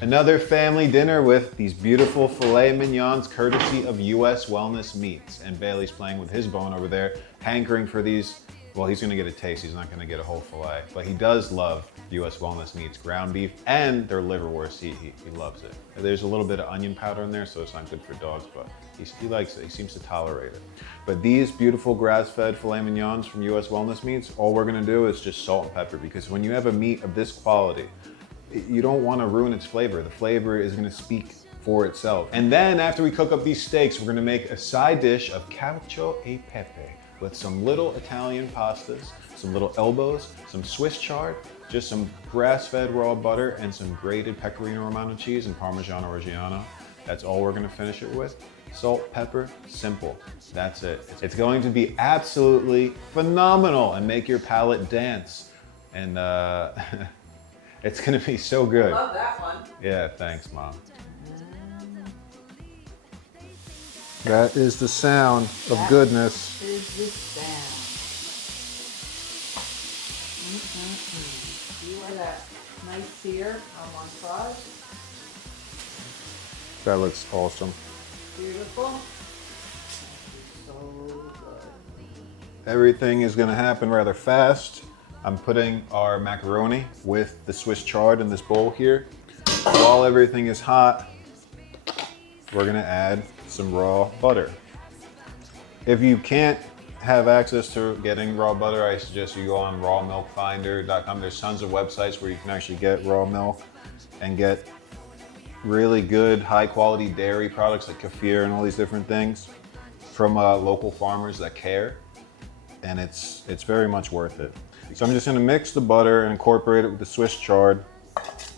Another family dinner with these beautiful filet mignons courtesy of US Wellness Meats. And Bailey's playing with his bone over there, hankering for these. Well, he's gonna get a taste, he's not gonna get a whole filet. But he does love US Wellness Meats ground beef and their liverwurst, he loves it. There's a little bit of onion powder in there, so it's not good for dogs, but he likes it, he seems to tolerate it. But these beautiful grass-fed filet mignons from US Wellness Meats, all we're gonna do is just salt and pepper, because when you have a meat of this quality, you don't want to ruin its flavor. The flavor is going to speak for itself. And then after we cook up these steaks, we're going to make a side dish of cacio e pepe with some little Italian pastas, some little elbows, some Swiss chard, just some grass-fed raw butter, and some grated Pecorino Romano cheese and Parmigiano Reggiano. That's all we're going to finish it with. Salt, pepper, simple. That's it. It's going to be absolutely phenomenal and make your palate dance. And it's gonna be so good. Love that one. Yeah, thanks, Mom. That is the sound of goodness. That is the sound. You are that nice sear on montage. That looks awesome. Beautiful. So good. Everything is gonna happen rather fast. I'm putting our macaroni with the Swiss chard in this bowl here. While everything is hot, we're gonna add some raw butter. If you can't have access to getting raw butter, I suggest you go on rawmilkfinder.com. There's tons of websites where you can actually get raw milk and get really good, high quality dairy products like kefir and all these different things from local farmers that care. And it's very much worth it. So I'm just gonna mix the butter and incorporate it with the Swiss chard.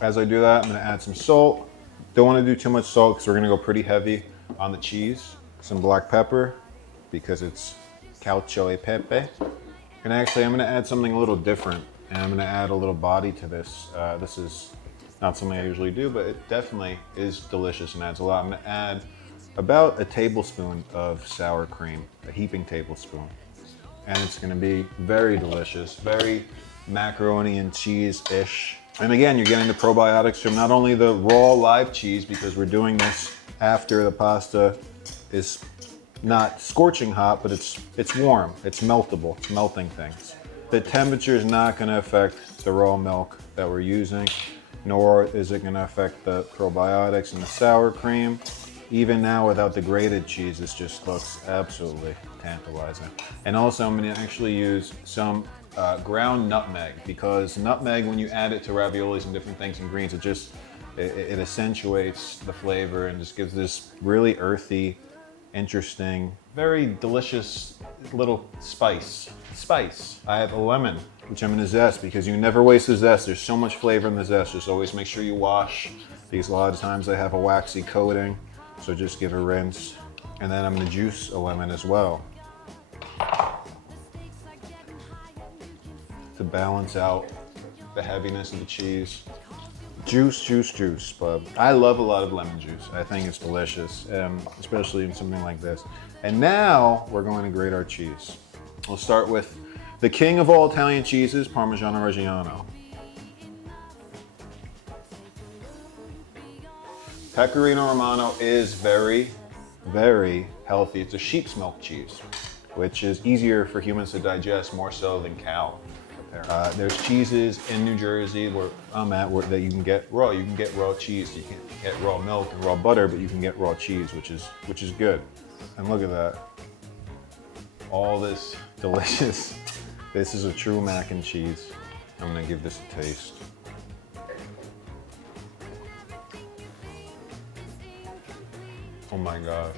As I do that, I'm gonna add some salt. Don't wanna do too much salt because we're gonna go pretty heavy on the cheese. Some black pepper because it's cacio e pepe. And actually I'm gonna add something a little different, and I'm gonna add a little body to this. This is not something I usually do, but it definitely is delicious and adds a lot. I'm gonna add about a tablespoon of sour cream, a heaping tablespoon. And it's gonna be very delicious, very macaroni and cheese-ish. And again, you're getting the probiotics from not only the raw live cheese, because we're doing this after the pasta is not scorching hot, but it's warm, it's meltable, it's melting things. The temperature is not gonna affect the raw milk that we're using, nor is it gonna affect the probiotics and the sour cream. Even now, without the grated cheese, this just looks absolutely tantalizing. And also, I'm gonna actually use some ground nutmeg, because nutmeg, when you add it to raviolis and different things and greens, it accentuates the flavor and just gives this really earthy, interesting, very delicious little spice. I have a lemon, which I'm gonna zest, because you never waste the zest. There's so much flavor in the zest. Just always make sure you wash, because a lot of times they have a waxy coating. So just give a rinse. And then I'm gonna juice a lemon as well to balance out the heaviness of the cheese. Juice, but I love a lot of lemon juice. I think it's delicious, especially in something like this. And now we're going to grate our cheese. We'll start with the king of all Italian cheeses, Parmigiano Reggiano. Pecorino Romano is very, very healthy. It's a sheep's milk cheese, which is easier for humans to digest more so than cow. There's cheeses in New Jersey where I'm at that you can get raw. You can get raw cheese. You can't get raw milk and raw butter, but you can get raw cheese, which is good. And look at that. All this delicious. This is a true mac and cheese. I'm gonna give this a taste. Oh my God.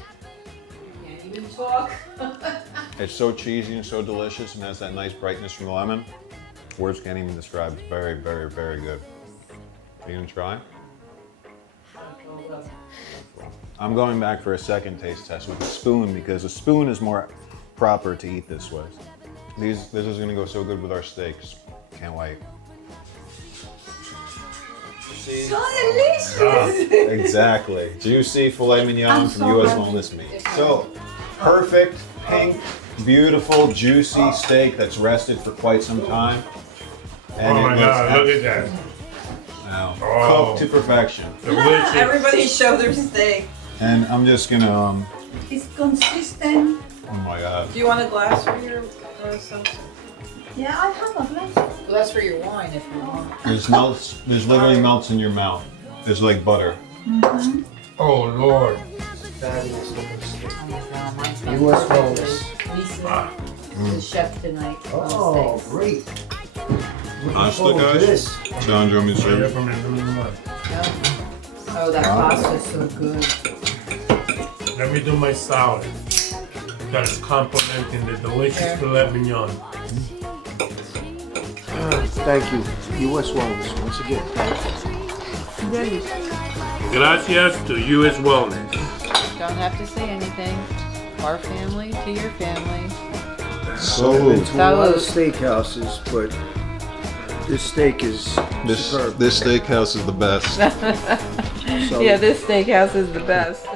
You can't even talk. It's so cheesy and so delicious, and has that nice brightness from the lemon. Words can't even describe. It's very, very, very good. Are you gonna try? I'm going back for a second taste test with a spoon, because a spoon is more proper to eat this with. This is gonna go so good with our steaks. Can't wait. So delicious. Exactly. Juicy filet mignon from US Wellness Meats. So, perfect, pink, beautiful, juicy steak that's rested for quite some time. And oh my God, look at that. Now, Oh. cooked to perfection. Delicious. Everybody show their steak. And I'm just gonna, It's consistent. oh my god. Do you want a glass for your salsa? Yeah, I have a glass. Glass for your wine if you want. There's literally melts in your mouth. There's like butter. Oh Lord. Fabulous looking steak. Oh my god, mine's US bonus. Lisa, the chef tonight. Oh, great. Looking Pasta, forward to guys? this. John, do you want me to serve Yeah, it? from the new one. Oh, that pasta's so good. Let me do my salad. That is complementing the delicious There. filet mignon. Thank you. US Wellness once again. Gracias to US Wellness. Don't have to say anything. Our family to your family. So I've been to a lot of Salud. steakhouses, but this steak is superb. this steakhouse is the best. So- Yeah, this steakhouse is the best.